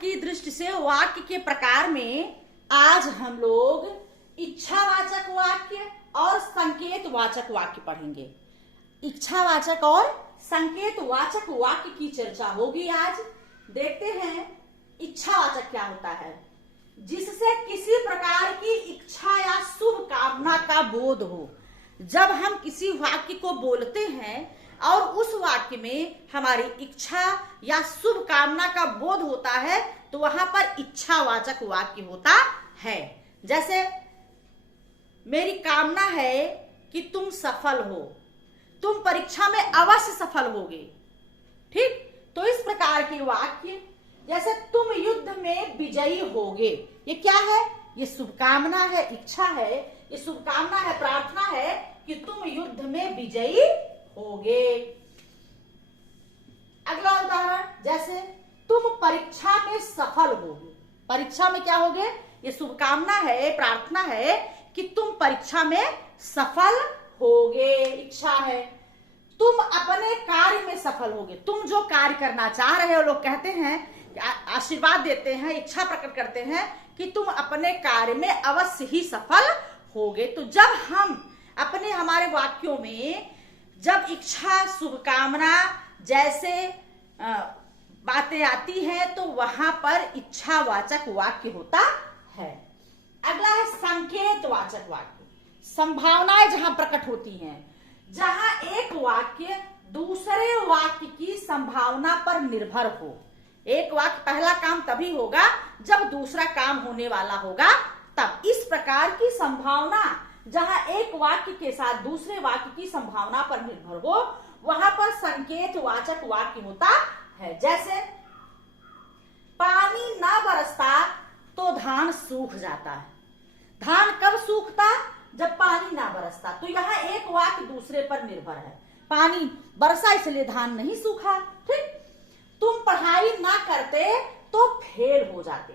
की दृष्टि से वाक्य के प्रकार में आज हम लोग इच्छावाचक वाक्य और संकेतवाचक वाक्य पढ़ेंगे। इच्छावाचक और संकेतवाचक वाक्य की चर्चा होगी आज। देखते हैं इच्छावाचक क्या होता है। जिससे किसी प्रकार की इच्छा या शुभ कामना का बोध हो। जब हम किसी वाक्य को बोलते हैं और उस वाक्य में हमारी इच्छा या शुभ कामना का बोध होता है तो वहां पर इच्छावाचक वाक्य होता है। जैसे मेरी कामना है कि तुम सफल हो, तुम परीक्षा में अवश्य सफल होगे। ठीक, तो इस प्रकार के वाक्य जैसे तुम युद्ध में विजयी होगे, ये क्या है? ये शुभकामना है, इच्छा है, ये शुभकामना है, प्रार्थना है कि तुम युद्ध में विजयी होगे। अगला उदाहरण, जैसे तुम परीक्षा में सफल होगे। परीक्षा में क्या होगे? ये शुभकामना है, प्रार्थना है कि तुम परीक्षा में सफल होगे, इच्छा है। तुम अपने कार्य में सफल होगे। तुम जो कार्य करना चाह रहे हो, लोग कहते हैं, आशीर्वाद देते हैं, इच्छा प्रकट करते हैं कि तुम अपने कार्य में अवश्य ही सफल होगे। तो जब हम अपने हमारे वाक्यों में जब इच्छा, शुभकामना जैसे बातें आती हैं तो वहां पर इच्छावाचक वाक्य होता है। अगला है संकेतवाचक वाक्य। संभावनाएं जहां प्रकट होती हैं, जहां एक वाक्य दूसरे वाक्य की संभावना पर निर्भर हो। एक वाक्य पहला काम तभी होगा जब दूसरा काम होने वाला होगा तब। इस प्रकार की संभावना जहां एक वाक्य के साथ दूसरे वाक्य की संभावना पर निर्भर हो, वहां पर संकेतवाचक वाक्य होता है। जैसे पानी ना बरसता तो धान सूख जाता है। धान कब सूखता? जब पानी ना बरसता। तो यहाँ एक वाक्य दूसरे पर निर्भर है। पानी बरसा इसलिए धान नहीं सूखा। ठीक, तुम पढ़ाई ना करते तो फेल हो जाते।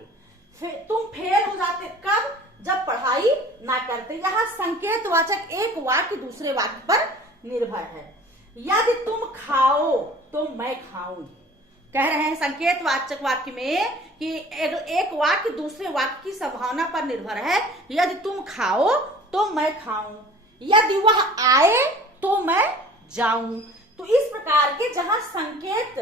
तुम फेल हो जाते कब? जब पढ़ाई ना करते। यहाँ संकेतवाचक एक वाक्य दूसरे वाक्य पर निर्भर है। यदि तुम खाओ तो मैं खाऊं। कह रहे हैं संकेतवाचक वाक्य में कि एक वाक्य दूसरे वाक्य की संभावना पर निर्भर है। यदि तुम खाओ तो मैं खाऊं, यदि वह आए तो मैं जाऊं। तो इस प्रकार के जहां संकेत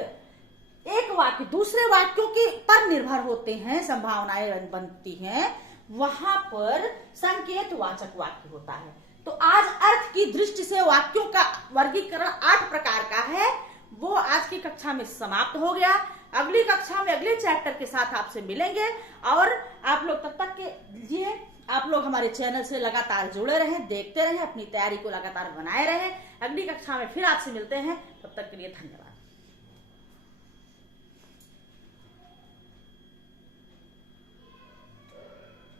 एक वाक्य दूसरे वाक्यों के पर निर्भर होते हैं, संभावनाएं बनती हैं, वहां पर संकेतवाचक वाक्य होता है। तो आज अर्थ की दृष्टि से वाक्यों का वर्गीकरण 8 प्रकार का है, वो आज की कक्षा में समाप्त हो गया। अगली कक्षा में अगले चैप्टर के साथ आपसे मिलेंगे और आप लोग तब तक के लिए आप लोग हमारे चैनल से लगातार जुड़े रहें, देखते रहें, अपनी तैयारी को लगातार बनाए रहें। अगली कक्षा में फिर आपसे मिलते हैं, तब तक के लिए धन्यवाद।